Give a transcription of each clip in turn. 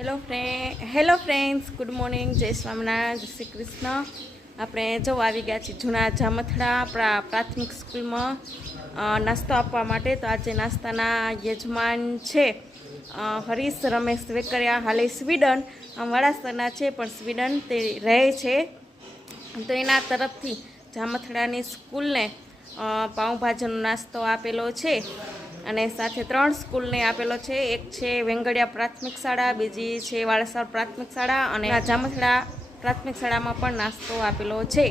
Hello friends, good morning, જય સ્વામિનારાયણ, જય શ્રી કૃષ્ણ. આપણે જો આવી ગયા છીએ જૂના જામથડા આપણા પ્રાથમિક સ્કૂલમાં નાસ્તો આપવા માટે. તો આજે નાસ્તાના યજમાન છે હરીશ રમેશ વેકરિયા. હાલે સ્વીડન વાળાસરના છે, પણ સ્વીડન તે રહે છે. તો એના તરફથી જામથડાની સ્કૂલને પાઉંભાજીનો નાસ્તો આપેલો છે. અને સાથે 3 સ્કૂલને આપેલો છે. એક છે વેંગડિયા પ્રાથમિક શાળા, બીજી છે વાળાસર પ્રાથમિક શાળા, અને જામથડા પ્રાથમિક શાળામાં પણ નાસ્તો આપેલો છે.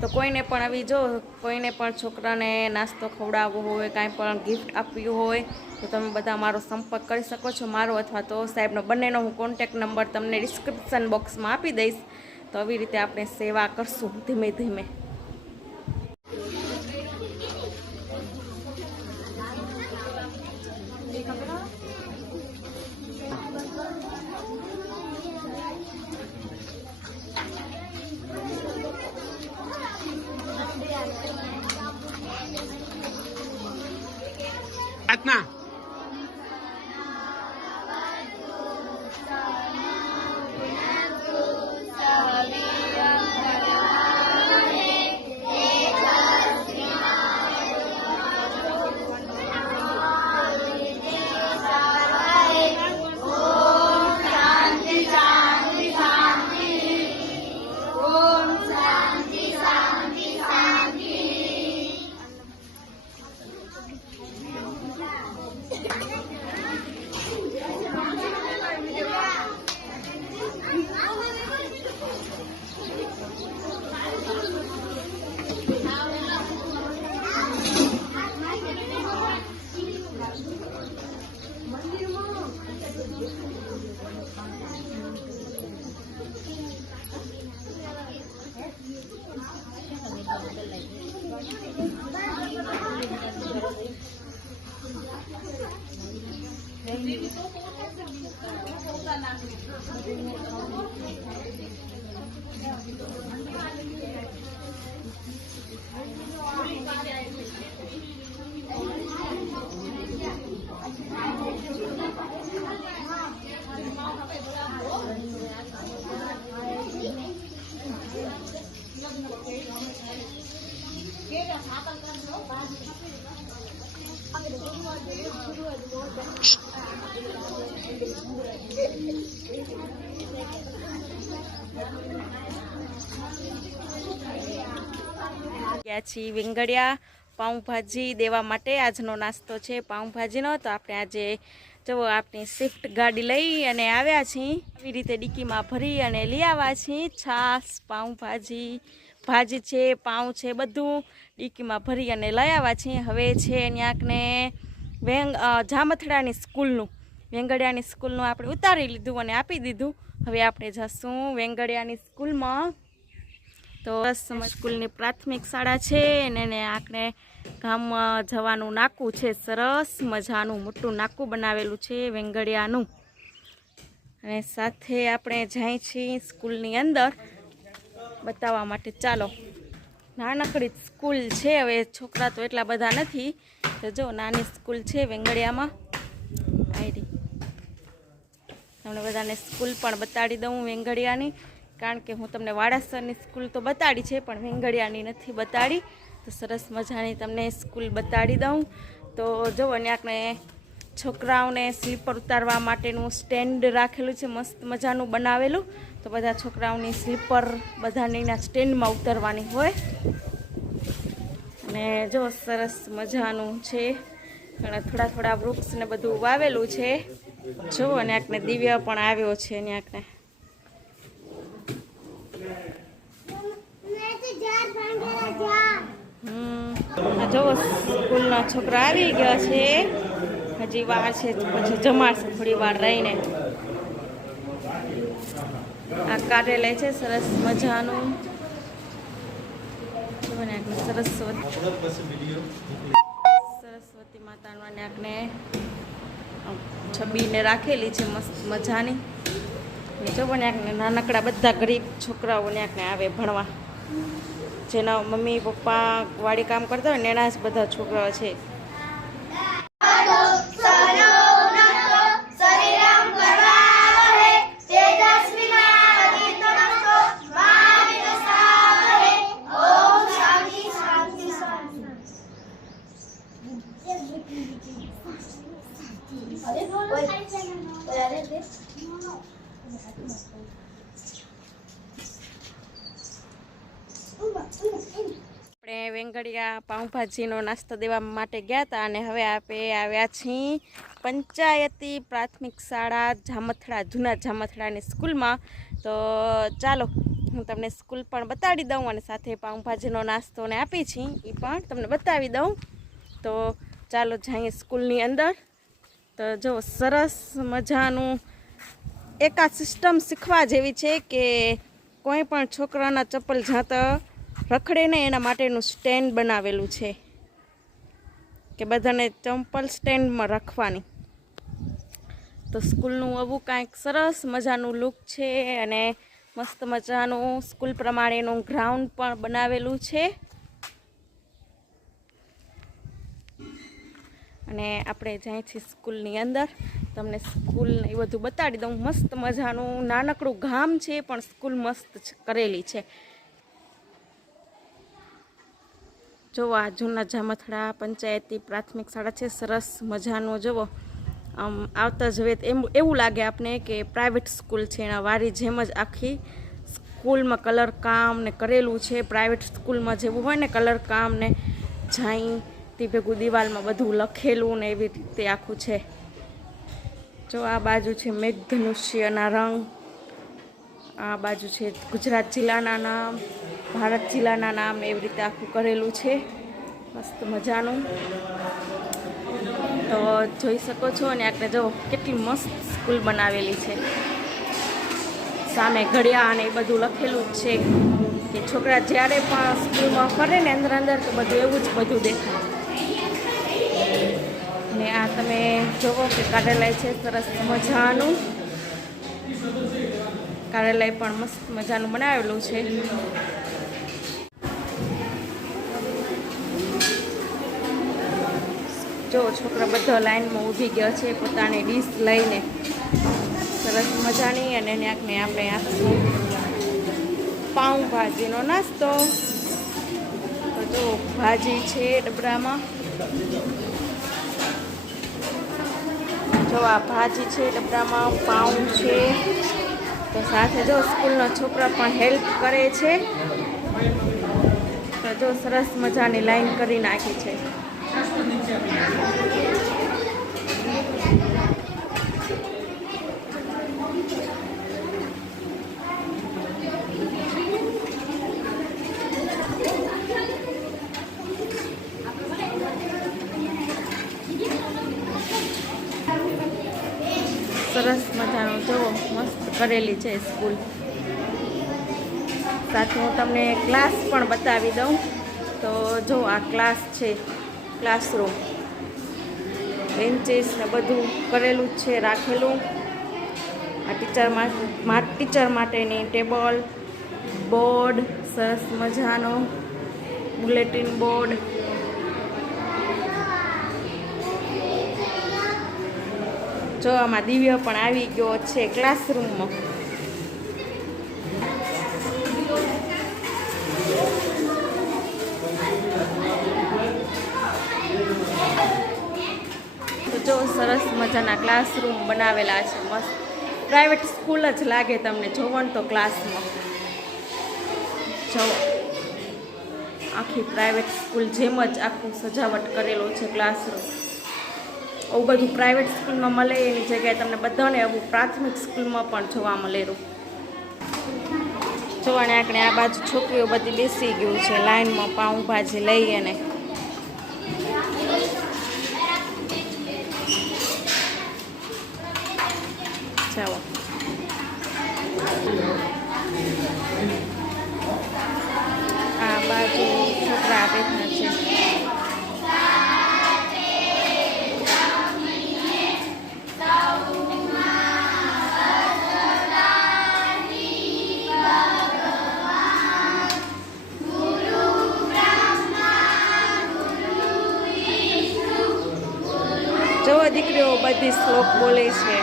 તો કોઈને પણ આવી જો કોઈને પણ છોકરાને નાસ્તો ખવડાવવો હોય, કાંઈ પણ ગિફ્ટ આપવી હોય, તો તમે બધા મારો સંપર્ક કરી શકો છો. મારો અથવા તો સાહેબનો બંનેનો હું કોન્ટેક નંબર તમને ડિસ્ક્રિપ્શન બોક્સમાં આપી દઈશ. તો આવી રીતે આપણે સેવા કરશું ધીમે ધીમે. પ્રાર્થના ગયા છીએ વેંગડિયા પાઉંભાજી દેવા માટે. આજનો નાસ્તો છે પાઉંભાજીનો. તો આપણે આજે જો આપણી સ્વિફ્ટ ગાડી લઈ અને આવ્યા છીએ. આવી રીતે ડિક્કીમાં ભરી અને લઈ આવ્યા છીએ. છાશ, પાઉંભાજી, ભાજી છે, પાઉં છે, બધું ડિક્કીમાં ભરી અને લઈ આવ્યા છીએ. હવે છે ન્યાકને જામથડાની સ્કૂલનું, વેંગડિયાની સ્કૂલનું આપણે ઉતારી લીધું અને આપી દીધું. હવે આપણે જઈશું વેંગડિયાની સ્કૂલમાં. તો સ્કૂલની પ્રાથમિક શાળા છે, અને આપણે ગામમાં જવાનું નાકું છે. સરસ મજાનું મોટું નાકું બનાવેલું છે વેંગડિયાનું. અને સાથે આપણે જઈએ છીએ સ્કૂલની અંદર બતાવવા માટે. ચાલો, નાનકડી સ્કૂલ છે. હવે છોકરા તો એટલા બધા નથી, તો જો નાની સ્કૂલ છે વેંગડિયામાં. આઈડી તમને બધાને સ્કૂલ પણ બતાડી દઉં વેંગડિયાની, કારણ કે હું તમને વાડાસરની સ્કૂલ તો બતાડી છે, પણ વેંગડિયાની નથી બતાડી. તો સરસ મજાની તમને સ્કૂલ બતાડી દઉં. તો જો આપણે છોકરાઓને સ્લીપર ઉતારવા માટેનું સ્ટેન્ડ રાખેલું છે, મસ્ત મજાનું બનાવેલું. તો બધા છોકરાઓની સ્લીપર બધાની સ્ટેન્ડમાં ઉતારવાની હોય. અને જો સરસ મજાનું છે, થોડા થોડા વૃક્ષ ને બધું વાવેલું છે. જો અને આપણે દિવ્ય પણ આવ્યો છે ને આપણે. જો સ્કૂલના છોકરા આવી ગયા છે. હજી વાર છે, પછી જમાડશે થોડી વાર રહીને. આ કાર્યાલય છે સરસ મજાનું. સરસ્વતી માતાનું આપણે છબીને રાખેલી છે મસ્ત મજાની. જો ને નાનકડા બધા ગરીબ છોકરાઓને આપણે આવે ભણવા. જેના મમ્મી પપ્પા વાડી કામ કરતા હોય ને એના જ બધા છોકરાઓ છે. આપણે વેંગડિયા પાઉંભાજીનો નાસ્તો દેવા માટે ગયા હતા અને હવે આપણે આવ્યા છીએ પંચાયતી પ્રાથમિક શાળા જામથડા, જૂના જામથડાની સ્કૂલમાં. તો ચાલો હું તમને સ્કૂલ પણ બતાડી દઉં અને સાથે પાઉંભાજીનો નાસ્તો ને આપી છીએ એ પણ તમને બતાવી દઉં. તો ચાલો જઈએ સ્કૂલની અંદર. તો જો સરસ મજાનું એક આ સિસ્ટમ શીખવા જેવી છે કે કોઈ પણ છોકરાના ચપ્પલ જ્યાં રખડે ને એના માટેનું સ્ટેન્ડ બનાવેલું છે કે બધાને ચંપલ સ્ટેન્ડમાં રાખવાની. તો સ્કૂલનું આવું કાંઈક સરસ મજાનું લુક છે અને મસ્ત મજાનું સ્કૂલ પ્રમાણેનું ગ્રાઉન્ડ પણ બનાવેલું છે. અને આપણે જાય છીએ સ્કૂલની અંદર. તમને સ્કૂલ એ બધું બતાડી દઉં. મસ્ત મજાનું નાનકડું ગામ છે પણ સ્કૂલ મસ્ત કરેલી છે. જોવો આ જૂના જામથડા પંચાયતી પ્રાથમિક શાળા છે. સરસ મજાનું જોવો આમ આવતા જ હવે એવું લાગે આપણે કે પ્રાઇવેટ સ્કૂલ છે. એના વારી જેમ જ આખી સ્કૂલમાં કલર કામ ને કરેલું છે. પ્રાઇવેટ સ્કૂલમાં જેવું હોય ને કલર કામ ને જાય તે ભેગું દિવાલમાં બધું લખેલું ને એવી રીતે આખું છે. જો આ બાજુ છે મેઘધનુષ્યના રંગ, આ બાજુ છે ગુજરાત જિલ્લાના નામ, ભારત જિલ્લાના નામ, એવી રીતે આખું કરેલું છે મસ્ત મજાનું. તો જોઈ શકો છો. અને આપણે જો કેટલી મસ્ત સ્કૂલ બનાવેલી છે. સામે ઘડિયાળ અને એ બધું લખેલું જ છે કે છોકરા જ્યારે પણ સ્કૂલમાં ફરે ને અંદર અંદર તો બધું એવું જ બધું દેખાય. ને આ તમે જોવો કે કાર્યાલય છે સરસ મજાનું. કાર્યાલય પણ મસ્ત મજાનું બનાવેલું છે. જો છોકરા બધા લાઈનમાં ઊભી ગયા છે પોતાની ડીશ લઈને સરસ મજાની. અને આપણે આપશું પાઉંભાજીનો નાસ્તો. તો જો ભાજી છે ડબરામાં. જો આ ભાજી છે ડબરામાં, પાઉં છે. તો સાથે જો સ્કૂલના છોકરા પણ હેલ્પ કરે છે. તો જો સરસ મજાની લાઈન કરી નાખી છે. સરસ મજાનું જોવો મસ્ત કરેલી છે સ્કૂલ. સાથે હું તમને ક્લાસ પણ બતાવી દઉં. તો જો આ ક્લાસ છે, ક્લાસરૂમ, બેન્ચીસ ને બધું કરેલું જ છે રાખેલું. આ ટીચર માટેની ટેબલ, બોર્ડ સરસ મજાનો, બુલેટિન બોર્ડ. જો આમાં દિવ્ય પણ આવી ગયો છે ક્લાસરૂમમાં. તો જો સરસ મજાના ક્લાસરૂમ બનાવેલા છે મસ્ત. પ્રાઇવેટ સ્કૂલ જ લાગે તમને જોવો ને તો ક્લાસમાં. જો આખી પ્રાઇવેટ સ્કૂલ જેમ જ આખું સજાવટ કરેલો છે ક્લાસરૂમ. આવું બધું પ્રાઇવેટ સ્કૂલમાં મળે એની જગ્યાએ તમને બધાને આવું પ્રાથમિક સ્કૂલમાં પણ જોવા મળેલું. જોવાને આપણે આ બાજુ છોકરીઓ બધી બેસી ગયું છે લાઈનમાં પાઉંભાજી લઈ. અને ચાલો આ બાજુ છોકરા બેઠા છે. જો દીકરીઓ બધી શ્લોક બોલે છે.